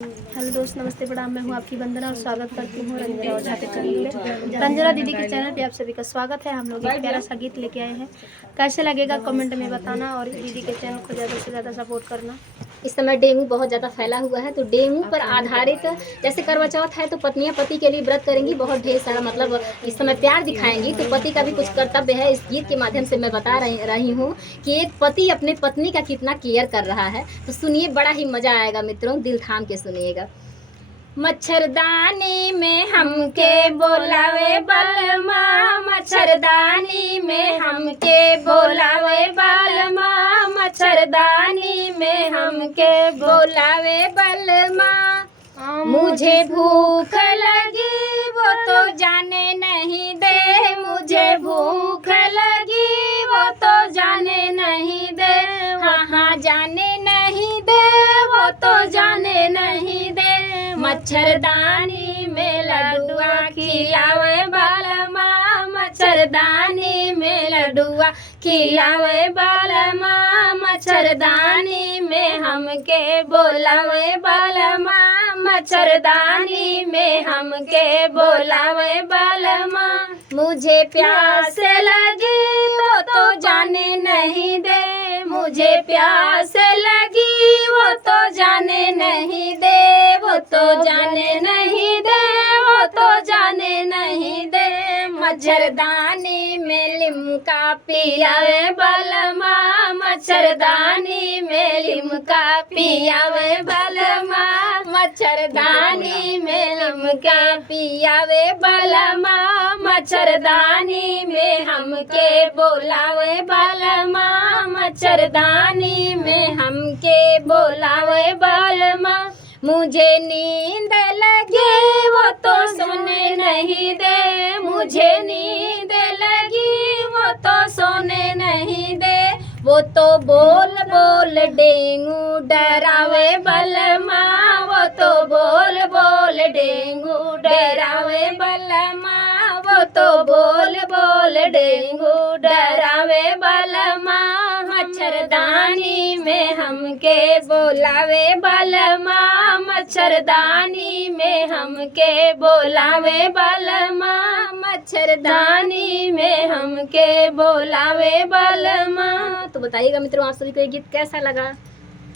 Hello दोस्त, नमस्ते, प्रणाम। मैं हूँ आपकी वंदना और स्वागत करती हूँ रंजना ओझा के चैनल पे। रंजना दीदी के चैनल पे आप सभी का स्वागत है। हम लोग एक प्यारा सा गीत लेके आए हैं, कैसे लगेगा कमेंट में बताना और दीदी के चैनल को ज़्यादा से ज़्यादा सपोर्ट करना। इस समय डेंगू बहुत ज़्यादा फैला हुआ है, तो डेंगू पर आधारित जैसे करवा चौथ है तो पत्नियां पति के लिए व्रत करेंगी, बहुत ढेर सारा मतलब इस समय प्यार दिखाएंगी, तो पति का भी कुछ कर्तव्य है। इस गीत के माध्यम से मैं बता रही हूँ कि एक पति अपने पत्नी का कितना केयर कर रहा है। तो सुनिए, बड़ा ही मजा आएगा मित्रों, दिल थाम के सुनिएगा। मच्छरदानी में हमके बोलावे बलमा, मच्छरदानी में हमके बोलावे बलमा, मच्छरदानी में हमके बोलावे बलमा। मुझे भूख लगी वो तो जाने नहीं दे, मुझे भूख लगी वो तो जाने नहीं दे, हाँ हाँ जाने नहीं दे, वो तो जाने नहीं दे। मच्छरदानी में लड्डुआ खिलावे बलमा, मच्छरदानी में लड्डुआ खिलावे बलमा, मच्छरदानी में हमके बोलावे बलमा, मच्छरदानी में हमके बोलावे बलमा। मुझे प्यास लगी वो तो जाने नहीं दे, मुझे प्यास लगी वो तो जाने नहीं दे, वो तो जाने नहीं दे, वो तो जाने नहीं दे। मच्छरदानी में लिमका पियावे बलमा, मच्छरदानी में लिमका पियावे बलमा, मच्छरदानी में लिमका पियावे बलमा, मच्छरदानी में हमके बोलावे बलमा, मच्छरदानी में हमके बोलावे बलमा। मुझे नींद लगी वो तो सोने नहीं दे, मुझे नींद लगी वो तो सोने नहीं दे, वो तो बोल बोल डेंगू डरावे बलमा, वो तो बोल बोल डेंगू डरावे बलमा, वो तो बोल बोल डेंगू डरावे बलमा। मच्छरदानी में हमके बोलावे बलमा, मच्छरदानी में हमके बोलावे बलमा, मच्छरदानी में हमके बोलावे बलमा। तो बताइएगा मित्रों, आप सभी को ये गीत कैसा लगा।